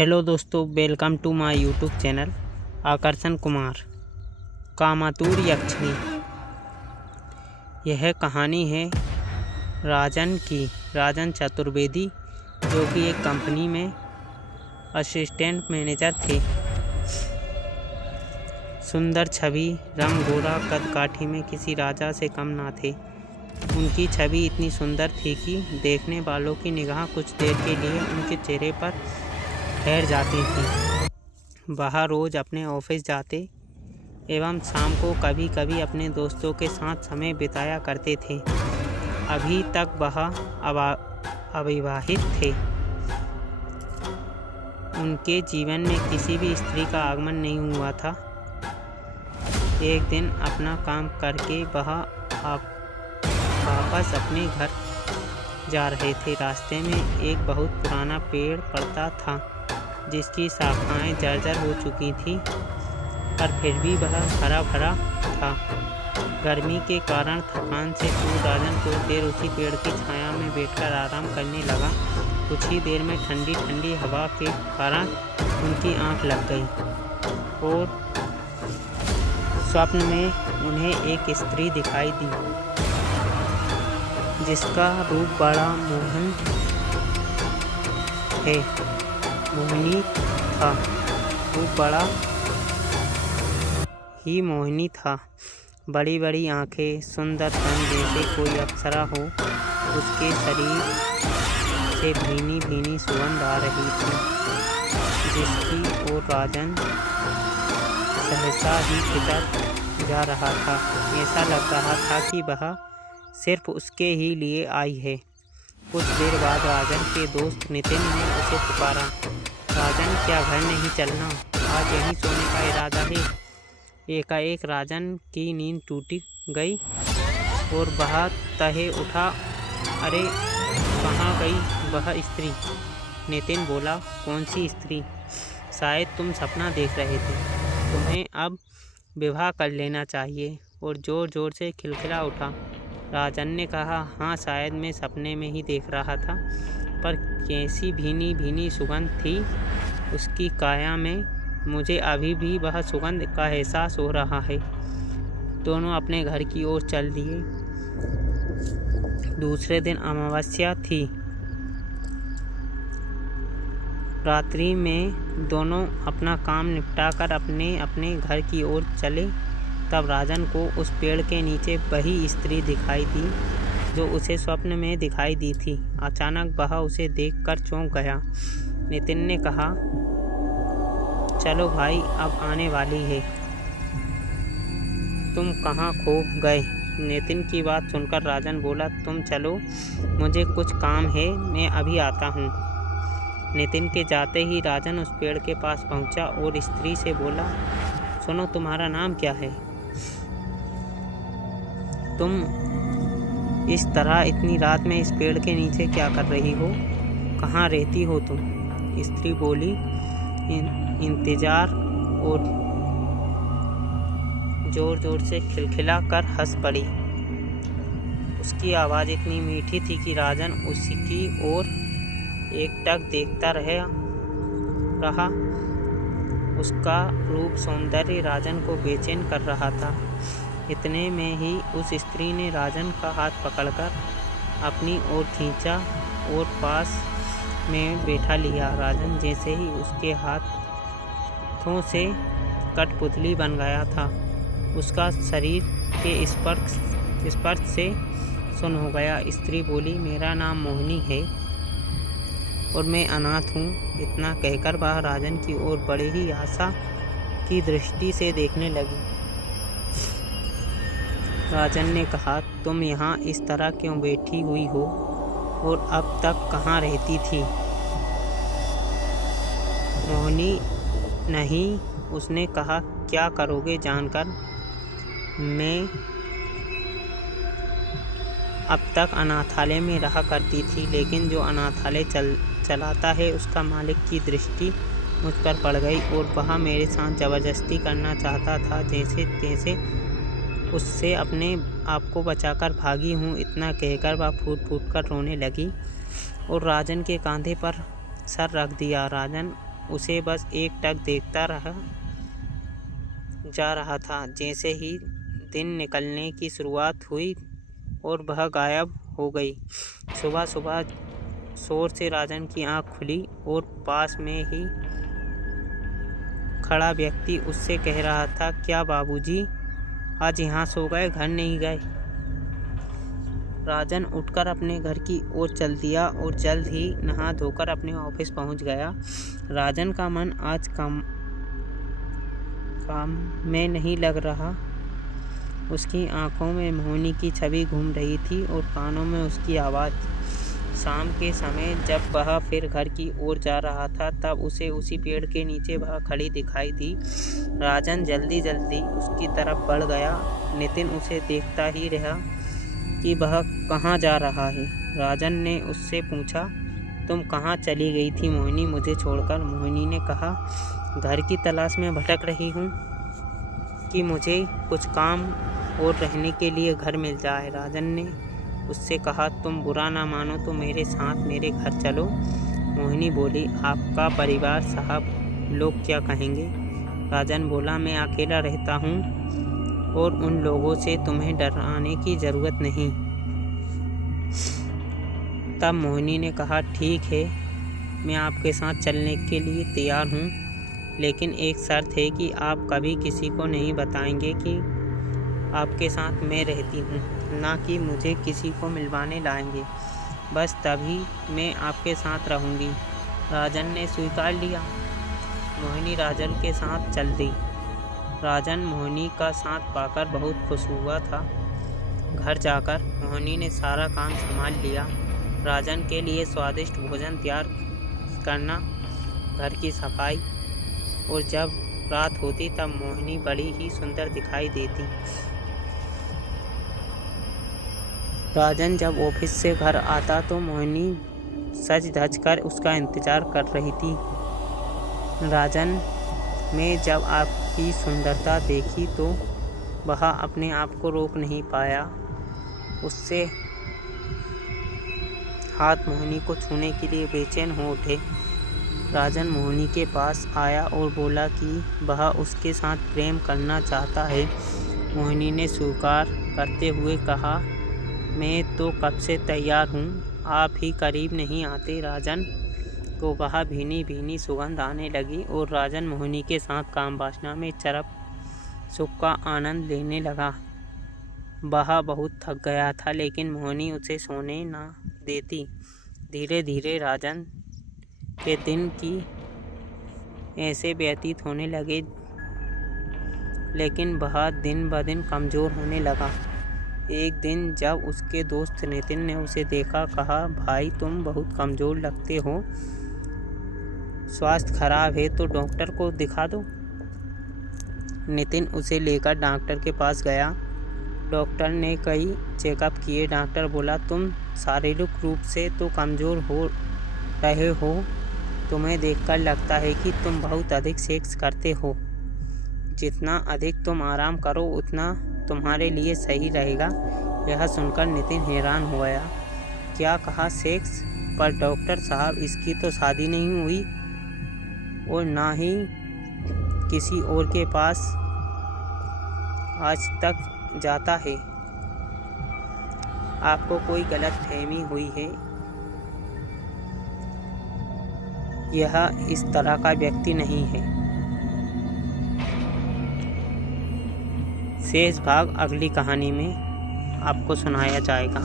Hello दोस्तों, welcome to my YouTube channel Aakarshan Kumar कामातुर यक्षिणी। यह कहानी है राजन की। राजन चतुर्वेदी जो कि एक कंपनी में असिस्टेंट मैनेजर थे। सुंदर छवि, रंग गोरा, कद काठी में किसी राजा से कम ना थे। उनकी छवि इतनी सुंदर थी कि देखने वालों की निगाह कुछ देर के लिए उनके चेहरे पर ठहर जाती थी। वह रोज़ अपने ऑफिस जाते एवं शाम को कभी कभी अपने दोस्तों के साथ समय बिताया करते थे। अभी तक वह अविवाहित थे। उनके जीवन में किसी भी स्त्री का आगमन नहीं हुआ था। एक दिन अपना काम करके वह वापस अपने घर जा रहे थे। रास्ते में एक बहुत पुराना पेड़ पड़ता था जिसकी शाखाएं जर्जर हो चुकी थी, पर फिर भी वह हरा भरा था। गर्मी के कारण थकान से दूर राजन कुछ देर उसी पेड़ की छाया में बैठकर आराम करने लगा। कुछ ही देर में ठंडी ठंडी हवा के कारण उनकी आंख लग गई और स्वप्न में उन्हें एक स्त्री दिखाई दी जिसका रूप बड़ा मोहिनी था। रूप बड़ा ही मोहिनी था। बड़ी बड़ी आंखें, सुंदर तन जैसे कोई अप्सरा हो। उसके शरीर से भीनी भीनी सुगंध आ रही थी जिसकी ओर राजन सहसा ही खिसक जा रहा था। ऐसा लग रहा था कि वह सिर्फ उसके ही लिए आई है। कुछ देर बाद राजन के दोस्त नितिन ने उसे पुकारा, राजन क्या घर नहीं चलना? आज यहीं सोने का इरादा है। एकाएक राजन की नींद टूट गई और वह तहे उठा। अरे कहाँ गई वह स्त्री? नितिन बोला, कौन सी स्त्री? शायद तुम सपना देख रहे थे। तुम्हें अब विवाह कर लेना चाहिए। और जोर जोर से खिलखिला उठा। राजन ने कहा, हाँ शायद मैं सपने में ही देख रहा था, पर कैसी भीनी भीनी सुगंध थी उसकी काया में। मुझे अभी भी वह सुगंध का एहसास हो रहा है। दोनों अपने घर की ओर चल दिए। दूसरे दिन अमावस्या थी। रात्रि में दोनों अपना काम निपटाकर अपने अपने घर की ओर चले। तब राजन को उस पेड़ के नीचे वही स्त्री दिखाई दी जो उसे स्वप्न में दिखाई दी थी। अचानक वह उसे देखकर चौंक गया। नितिन ने कहा, चलो भाई, अब आने वाली है। तुम कहाँ खो गए? नितिन की बात सुनकर राजन बोला, तुम चलो, मुझे कुछ काम है, मैं अभी आता हूँ। नितिन के जाते ही राजन उस पेड़ के पास पहुँचा और स्त्री से बोला, सुनो, तुम्हारा नाम क्या है? तुम इस तरह इतनी रात में इस पेड़ के नीचे क्या कर रही हो? कहाँ रहती हो तुम? स्त्री बोली, इंतजार, और जोर जोर से खिलखिला कर हंस पड़ी। उसकी आवाज़ इतनी मीठी थी कि राजन उसकी ओर एकटक देखता रहा। उसका रूप सौंदर्य राजन को बेचैन कर रहा था। इतने में ही उस स्त्री ने राजन का हाथ पकड़कर अपनी ओर खींचा और पास में बैठा लिया। राजन जैसे ही उसके हाथों से कठपुतली बन गया था। उसका शरीर के स्पर्श से सुन्न हो गया। स्त्री बोली, मेरा नाम मोहिनी है और मैं अनाथ हूँ। इतना कहकर वह राजन की ओर बड़े ही आशा की दृष्टि से देखने लगी। राजन ने कहा, तुम यहाँ इस तरह क्यों बैठी हुई हो और अब तक कहाँ रहती थी? मोहिनी नहीं, उसने कहा, क्या करोगे जानकर? मैं अब तक अनाथालय में रहा करती थी, लेकिन जो अनाथालय चलाता है उसका मालिक की दृष्टि मुझ पर पड़ गई और वह मेरे साथ ज़बरदस्ती करना चाहता था। जैसे तैसे उससे अपने आप को बचाकर भागी हूँ। इतना कहकर वह फूट फूट कर रोने लगी और राजन के कंधे पर सर रख दिया। राजन उसे बस एकटक देखता जा रहा था। जैसे ही दिन निकलने की शुरुआत हुई और वह गायब हो गई। सुबह सुबह शोर से राजन की आंख खुली और पास में ही खड़ा व्यक्ति उससे कह रहा था, क्या बाबूजी आज यहाँ सो गए, घर नहीं गए? राजन उठकर अपने घर की ओर चल दिया और जल्द ही नहा धोकर अपने ऑफिस पहुंच गया। राजन का मन आज काम में नहीं लग रहा। उसकी आंखों में मोहिनी की छवि घूम रही थी और कानों में उसकी आवाज़। शाम के समय जब वह फिर घर की ओर जा रहा था तब उसे उसी पेड़ के नीचे वह खड़ी दिखाई दी। राजन जल्दी जल्दी उसकी तरफ बढ़ गया। नितिन उसे देखता ही रहा कि वह कहाँ जा रहा है। राजन ने उससे पूछा, तुम कहाँ चली गई थी मोहिनी मुझे छोड़कर? मोहिनी ने कहा, घर की तलाश में भटक रही हूँ कि मुझे कुछ काम और रहने के लिए घर मिल जाए। राजन ने उससे कहा, तुम बुरा ना मानो तो मेरे साथ मेरे घर चलो। मोहिनी बोली, आपका परिवार साहब लोग क्या कहेंगे? राजन बोला, मैं अकेला रहता हूँ और उन लोगों से तुम्हें डराने की ज़रूरत नहीं। तब मोहिनी ने कहा, ठीक है, मैं आपके साथ चलने के लिए तैयार हूँ, लेकिन एक शर्त है कि आप कभी किसी को नहीं बताएंगे कि आपके साथ मैं रहती हूँ, ना कि मुझे किसी को मिलवाने लाएंगे। बस तभी मैं आपके साथ रहूँगी। राजन ने स्वीकार लिया। मोहिनी राजन के साथ चल दी। राजन मोहिनी का साथ पाकर बहुत खुश हुआ था। घर जाकर मोहिनी ने सारा काम संभाल लिया। राजन के लिए स्वादिष्ट भोजन तैयार करना, घर की सफाई, और जब रात होती तब मोहिनी बड़ी ही सुंदर दिखाई देती। राजन जब ऑफिस से घर आता तो मोहिनी सज धज कर उसका इंतज़ार कर रही थी। राजन में जब आपकी सुंदरता देखी तो वह अपने आप को रोक नहीं पाया। उससे हाथ मोहिनी को छूने के लिए बेचैन हो उठे। राजन मोहिनी के पास आया और बोला कि वह उसके साथ प्रेम करना चाहता है। मोहिनी ने स्वीकार करते हुए कहा, मैं तो कब से तैयार हूँ, आप ही करीब नहीं आते। राजन को वह भीनी भीनी सुगंध आने लगी और राजन मोहिनी के साथ काम वासना में चरप सुख का आनंद लेने लगा। वह बहुत थक गया था, लेकिन मोहिनी उसे सोने न देती। धीरे धीरे राजन के दिन की ऐसे व्यतीत होने लगे, लेकिन वह दिन ब दिन कमज़ोर होने लगा। एक दिन जब उसके दोस्त नितिन ने उसे देखा, कहा, भाई तुम बहुत कमज़ोर लगते हो, स्वास्थ्य खराब है तो डॉक्टर को दिखा दो। नितिन उसे लेकर डॉक्टर के पास गया। डॉक्टर ने कई चेकअप किए। डॉक्टर बोला, तुम शारीरिक रूप से तो कमज़ोर हो रहे हो, तुम्हें देखकर लगता है कि तुम बहुत अधिक सेक्स करते हो। जितना अधिक तुम आराम करो उतना तुम्हारे लिए सही रहेगा। यह सुनकर नितिन हैरान हो गया। क्या कहा, सेक्स? पर डॉक्टर साहब, इसकी तो शादी नहीं हुई और ना ही किसी और के पास आज तक जाता है। आपको कोई गलतफहमी हुई है। यह इस तरह का व्यक्ति नहीं है। शेष भाग अगली कहानी में आपको सुनाया जाएगा।